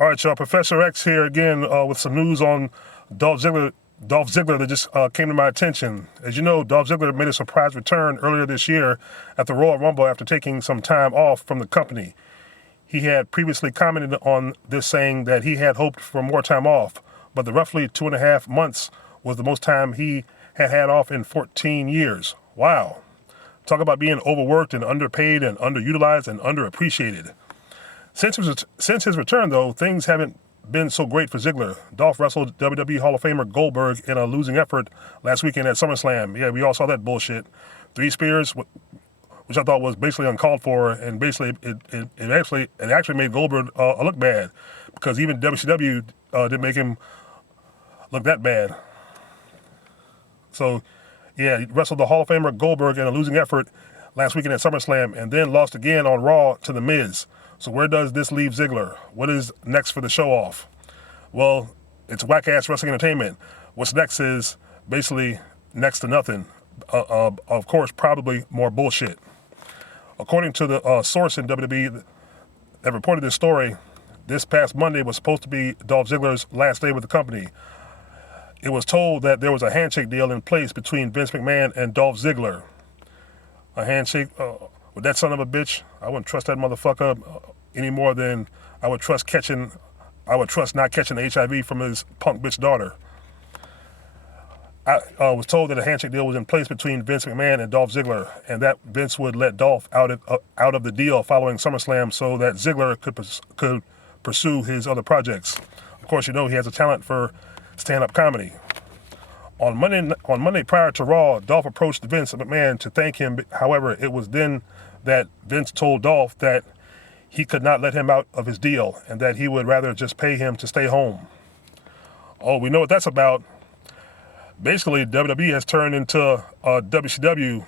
All right, y'all. Professor X here again with some news on Dolph Ziggler. Dolph Ziggler that just came to my attention. As you know, Dolph Ziggler made a surprise return earlier this year at the Royal Rumble after taking some time off from the company. He had previously commented on this, saying that he had hoped for more time off, but the roughly 2.5 months was the most time he had off in 14 years. Wow. Talk about being overworked and underpaid and underutilized and underappreciated. Since his return, though, things haven't been so great for Ziggler. Dolph wrestled WWE Hall of Famer Goldberg in a losing effort last weekend at SummerSlam. Yeah, we all saw that bullshit. 3 spears, which I thought was basically uncalled for, and basically it actually made Goldberg look bad, because even WCW didn't make him look that bad. So, yeah, he wrestled the Hall of Famer Goldberg in a losing effort last weekend at SummerSlam, and then lost again on Raw to The Miz. So where does this leave Ziggler? What is next for the show-off? Well, it's whack-ass wrestling entertainment. What's next is basically next to nothing. Of course, probably more bullshit. According to the source in WWE that reported this story, this past Monday was supposed to be Dolph Ziggler's last day with the company. It was told that there was a handshake deal in place between Vince McMahon and Dolph Ziggler. A handshake with that son of a bitch. I wouldn't trust that motherfucker any more than I would trust not catching the HIV from his punk bitch daughter. I was told that a handshake deal was in place between Vince McMahon and Dolph Ziggler, and that Vince would let Dolph out of the deal following SummerSlam so that Ziggler could pursue his other projects. Of course, you know he has a talent for stand-up comedy. On Monday prior to Raw, Dolph approached Vince McMahon to thank him. However, it was then that Vince told Dolph that he could not let him out of his deal and that he would rather just pay him to stay home. Oh, we know what that's about. Basically, WWE has turned into WCW,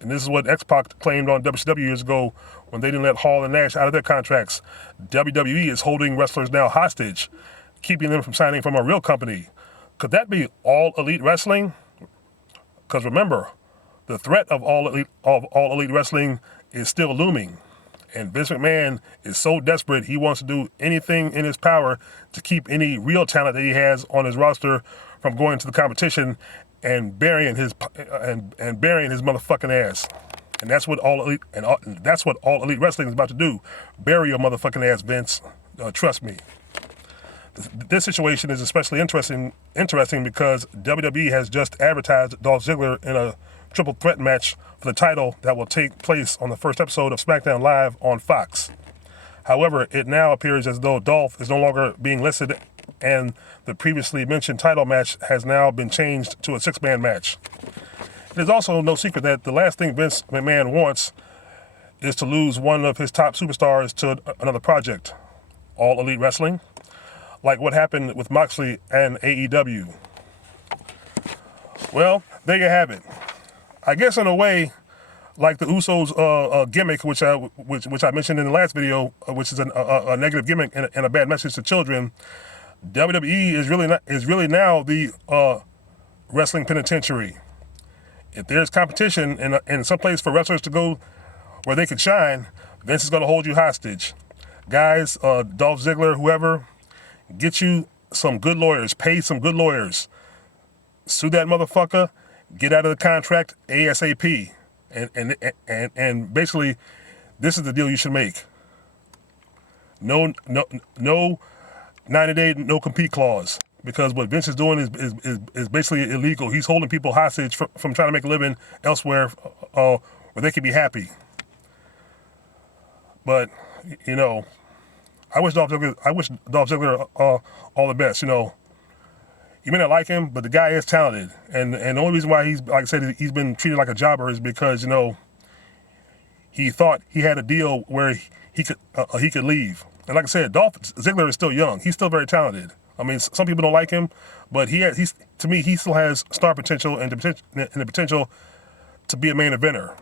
and this is what X-Pac claimed on WCW years ago when they didn't let Hall and Nash out of their contracts. WWE is holding wrestlers now hostage, keeping them from signing from a real company. Could that be All Elite Wrestling? Because remember, the threat of All Elite Wrestling is still looming. And Vince McMahon is so desperate, he wants to do anything in his power to keep any real talent that he has on his roster from going to the competition and burying his motherfucking ass. And that's what All Elite Wrestling is about to do. Bury your motherfucking ass, Vince. Trust me. This situation is especially interesting because WWE has just advertised Dolph Ziggler in a triple threat match for the title that will take place on the first episode of SmackDown Live on Fox. However, it now appears as though Dolph is no longer being listed, and the previously mentioned title match has now been changed to a 6-man match. It is also no secret that the last thing Vince McMahon wants is to lose one of his top superstars to another project, All Elite Wrestling, like what happened with Moxley and AEW. Well, there you have it. I guess in a way, like the Usos gimmick, which I mentioned in the last video, which is a negative gimmick and a bad message to children, WWE is really now the wrestling penitentiary. If there's competition and some place for wrestlers to go where they can shine, Vince is going to hold you hostage. Guys, Dolph Ziggler, whoever, get you some good lawyers. Pay some good lawyers. Sue that motherfucker. Get out of the contract ASAP. And basically, this is the deal you should make. No 90-day no compete clause, because what Vince is doing is basically illegal. He's holding people hostage from trying to make a living elsewhere where they can be happy. But you know, I wish Dolph Ziggler all the best. You know, you may not like him, but the guy is talented, and the only reason why he's, like I said, he's been treated like a jobber is because, you know, he thought he had a deal where he could leave. And like I said, Dolph Ziggler is still young. He's still very talented. I mean, some people don't like him, but to me he still has star potential and the potential to be a main eventer.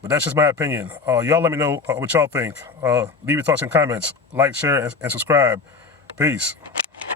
But that's just my opinion. Y'all let me know what y'all think. Leave your thoughts and comments. Like, share, and subscribe. Peace.